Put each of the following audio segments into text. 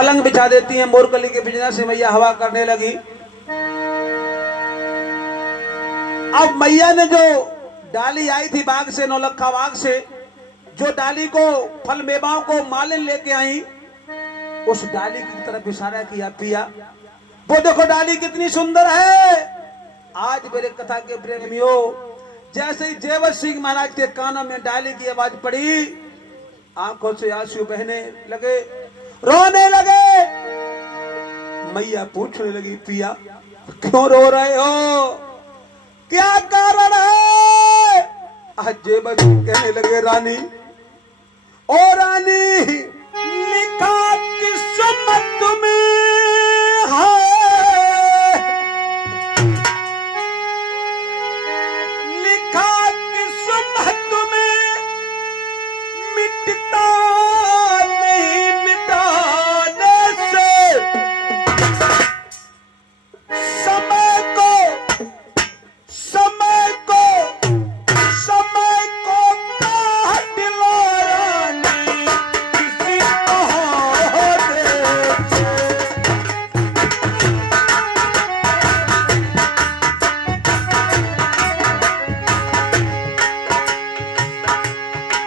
पलंग बिछा देती हैं। मोरकली के बिजना से मैया हवा करने लगी। अब मैया ने जो डाली आई थी बाग से, नौलखा बाग से, जो डाली को फल मेवाओं को मालिन लेके आई, उस डाली की तरफ इशारा किया, पिया वो देखो डाली कितनी सुंदर है। आज मेरे कथा के प्रेमियों, जैसे ही जेवर सिंह महाराज के कानों में डाली की आवाज पड़ी, आंखों से आंसू बहने लगे, रोने लगे। मैया पूछने लगी, पिया क्यों रो रहे हो, क्या कारण है? आज जेवर सिंह कहने लगे, रानी ओ रानी, लिखा किस्मत में है, लिखा किस्मत में, मिटता नहीं मिटाने से, समय को समय को समय को काट लो रानी, किसी बहाने से।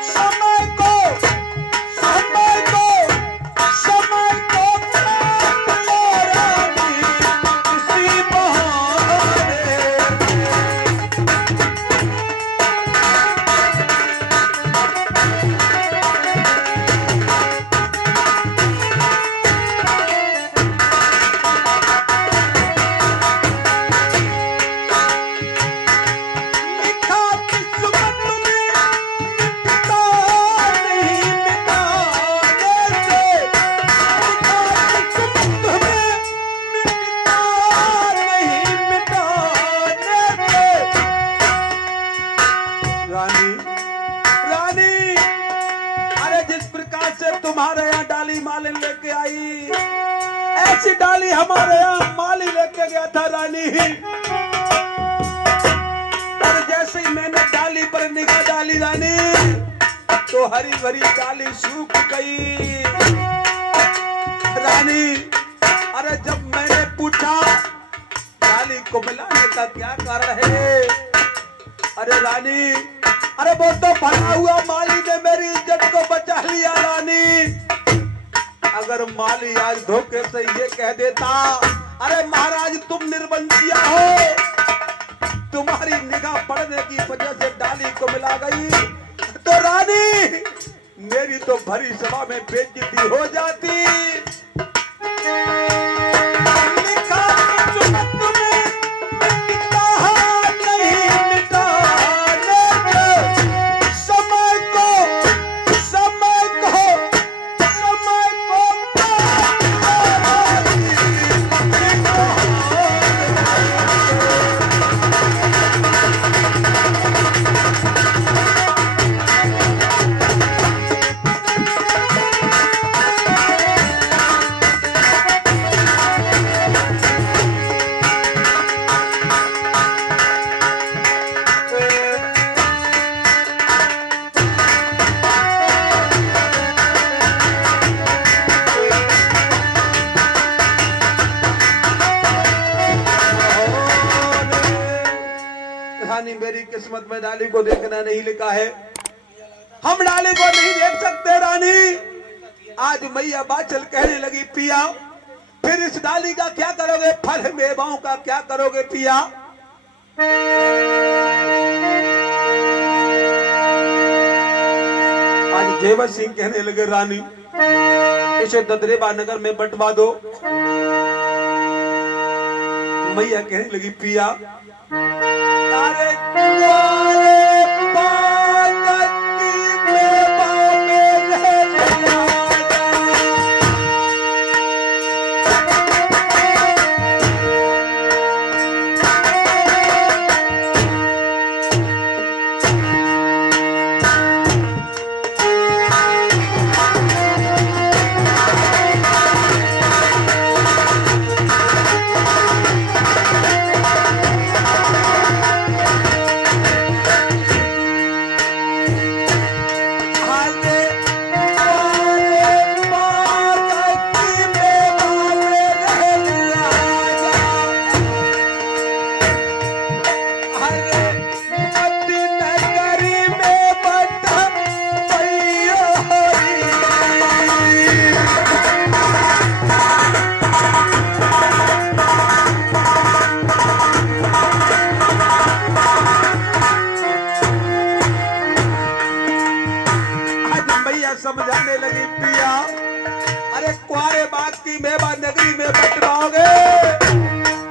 समय को समय को समय को काट लो रानी, किसी बहाने से। लिखा किस्मत में, मिटता नहीं मिटाने से, लिखा किस्मत में, मिटता नहीं मिटाने से। रानी रानी, अरे जिस प्रकार से तुम्हारे यहाँ डाली मालिन लेके आई, ऐसी डाली हमारे यहाँ माली लेके गया था रानी। और जैसे ही मैंने डाली पर निगाह डाली रानी, तो हरी भरी डाली सूख गई रानी। अरे जब मैंने पूछा डाली को मिलाने का क्या कारण है, अरे रानी, अरे वो तो भला हुआ माली ने मेरी इज्जत को बचा लिया रानी। अगर माली आज धोखे से ये कह देता, अरे महाराज तुम निर्बंधिया हो, तुम्हारी निगाह पड़ने की वजह से डाली को मिला गई, तो रानी मेरी तो भरी सभा में बेइज्जती हो जाती। लिखा किस्मत में, मिटता नहीं मिटाने से, समय को समय को समय को रानी, मेरी किस्मत में डाली को देखना नहीं लिखा है, हम डाली को नहीं देख सकते रानी। आज मैया बाचल कहने लगी, पिया फिर इस डाली का क्या करोगे, फल मेवाओं का क्या करोगे पिया? आज जेवर सिंह कहने लगे, रानी इसे ददरेबा नगर में बंटवा दो। मैया कहने लगी, पिया अरे कुंवारे पागल की मेवा में रहना। बाकी मेवा नगरी में बटवाओगे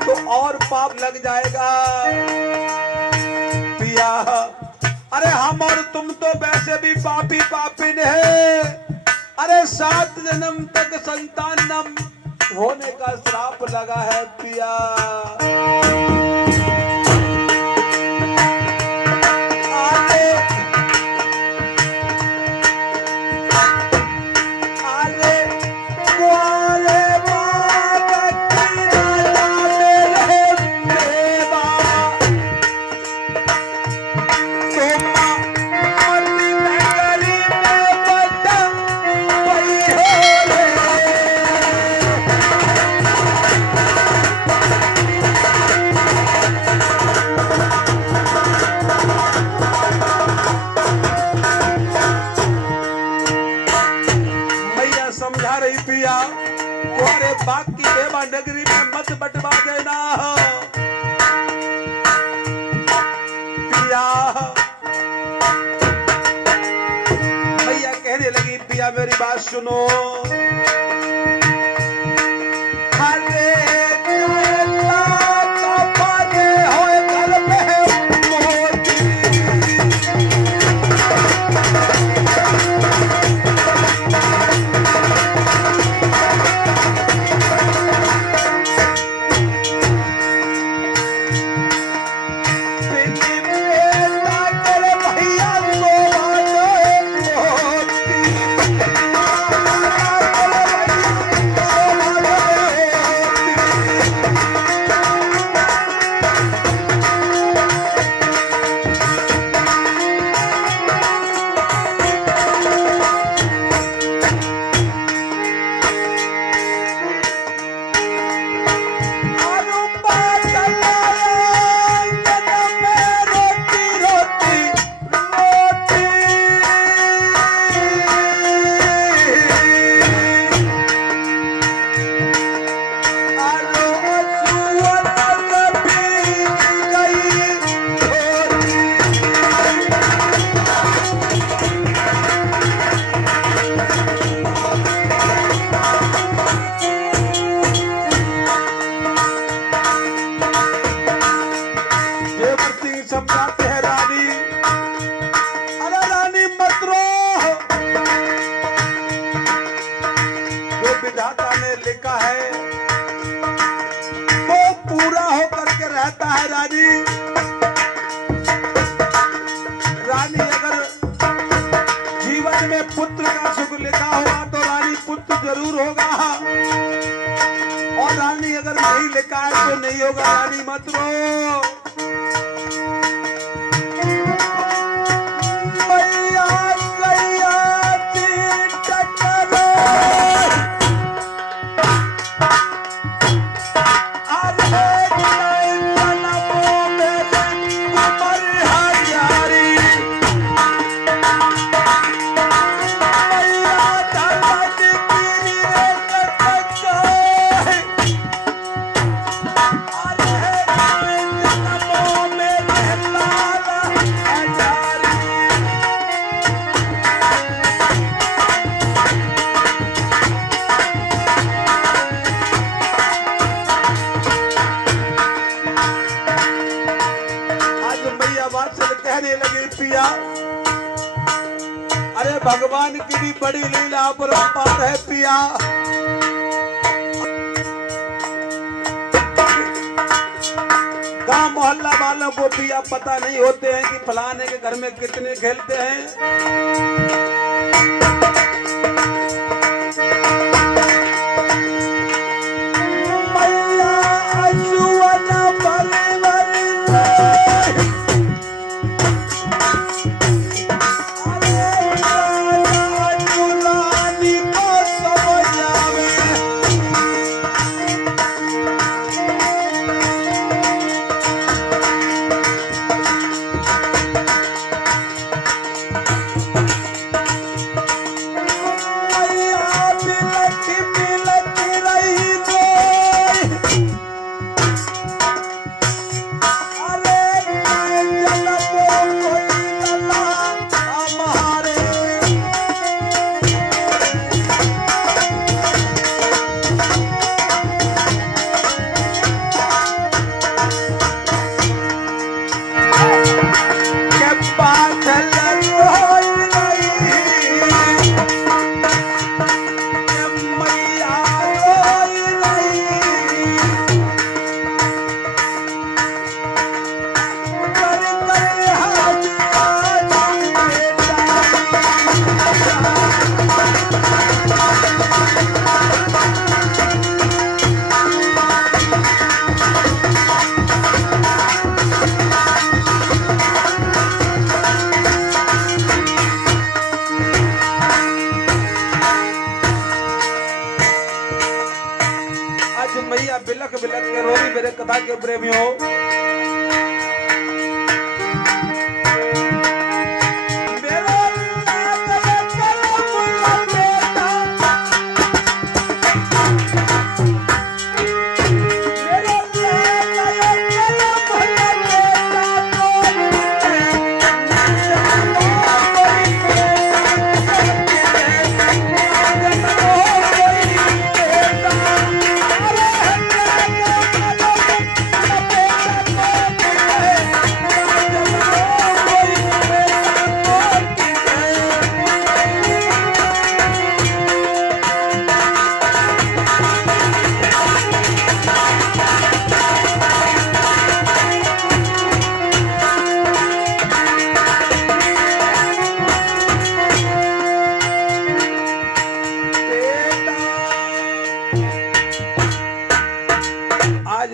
तो और पाप लग जाएगा पिया। अरे हम और तुम तो वैसे भी पापी पापी ने है। अरे 7 जन्म तक संतान न होने का श्राप लगा है पिया। समझा रही पिया तुम्हारे बाकी मेवा नगरी में मत बटवा देना पिया। मैया कहने लगी पिया मेरी बात सुनो। समझाते हैं रानी। अरे रानी मत रो, जो विधाता ने लिखा है वो पूरा होकर के रहता है रानी। रानी अगर जीवन में पुत्र का सुख लिखा होगा तो रानी पुत्र जरूर होगा, और रानी अगर नहीं लिखा है तो नहीं होगा। रानी मत रो। कहने लगे पिया, अरे भगवान की भी बड़ी लीला अपरंपार है पिया। गांव मोहल्ला वालों को पिया पता नहीं होते हैं कि फलाने के घर में कितने खेलते हैं। पिया बिलक बिलक के रो रही मेरे कथा के प्रेमियों।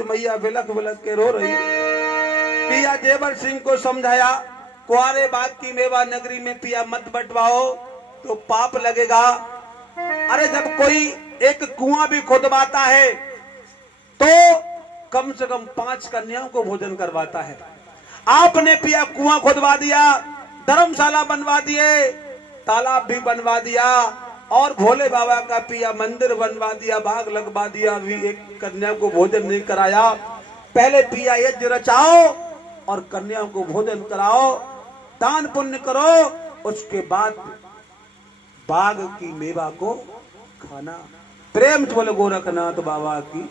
मैया बिलक बिलक के रो रही। पिया जेवर सिंह को समझाया, कुआरे बाग की मेवा नगरी में पिया मत बटवाओ तो पाप लगेगा। अरे जब कोई एक कुआं भी खुदवाता है तो कम से कम 5 कन्याओं को भोजन करवाता है। आपने पिया कुआं खुदवा दिया, धर्मशाला बनवा दिए, तालाब भी बनवा दिया और भोले बाबा का पिया मंदिर बनवा दिया, बाग लगवा दिया, अभी एक कन्या को भोजन नहीं कराया। पहले पिया यज्ञ रचाओ और कन्याओं को भोजन कराओ, दान पुण्य करो, उसके बाद बाग की मेवा को खाना। प्रेम से बोले गोरखनाथ बाबा की।